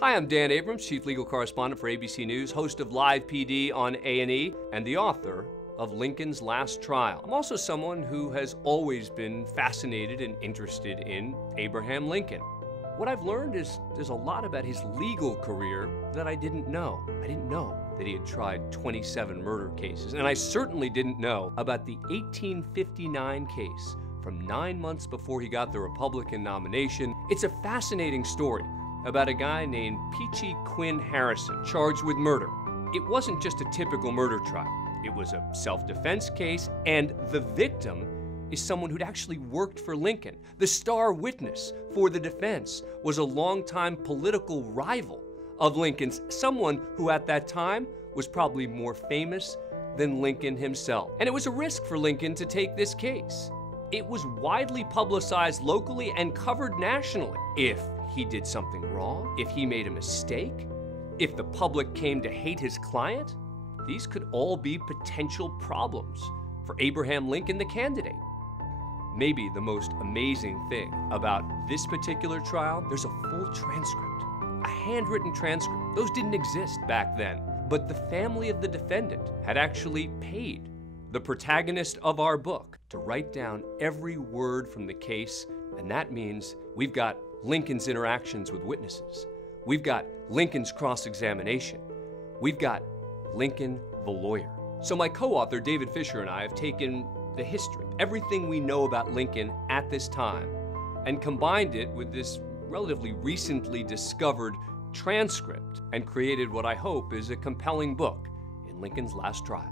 Hi, I'm Dan Abrams, Chief Legal Correspondent for ABC News, host of Live PD on A&E, and the author of Lincoln's Last Trial. I'm also someone who has always been fascinated and interested in Abraham Lincoln. What I've learned is there's a lot about his legal career that I didn't know. I didn't know that he had tried 27 murder cases, and I certainly didn't know about the 1859 case from 9 months before he got the Republican nomination. It's a fascinating story about a guy named Peachy Quinn Harrison, charged with murder. It wasn't just a typical murder trial. It was a self-defense case, and the victim is someone who'd actually worked for Lincoln. The star witness for the defense was a longtime political rival of Lincoln's, someone who at that time was probably more famous than Lincoln himself. And it was a risk for Lincoln to take this case. It was widely publicized locally and covered nationally. If he did something wrong, if he made a mistake, if the public came to hate his client, these could all be potential problems for Abraham Lincoln, the candidate. Maybe the most amazing thing about this particular trial, there's a full transcript, a handwritten transcript. Those didn't exist back then, but the family of the defendant had actually paid the protagonist of our book to write down every word from the case, and that means we've got Lincoln's interactions with witnesses. We've got Lincoln's cross-examination. We've got Lincoln the lawyer. So my co-author, David Fisher, and I have taken the history, everything we know about Lincoln at this time, and combined it with this relatively recently discovered transcript and created what I hope is a compelling book in Lincoln's Last Trial.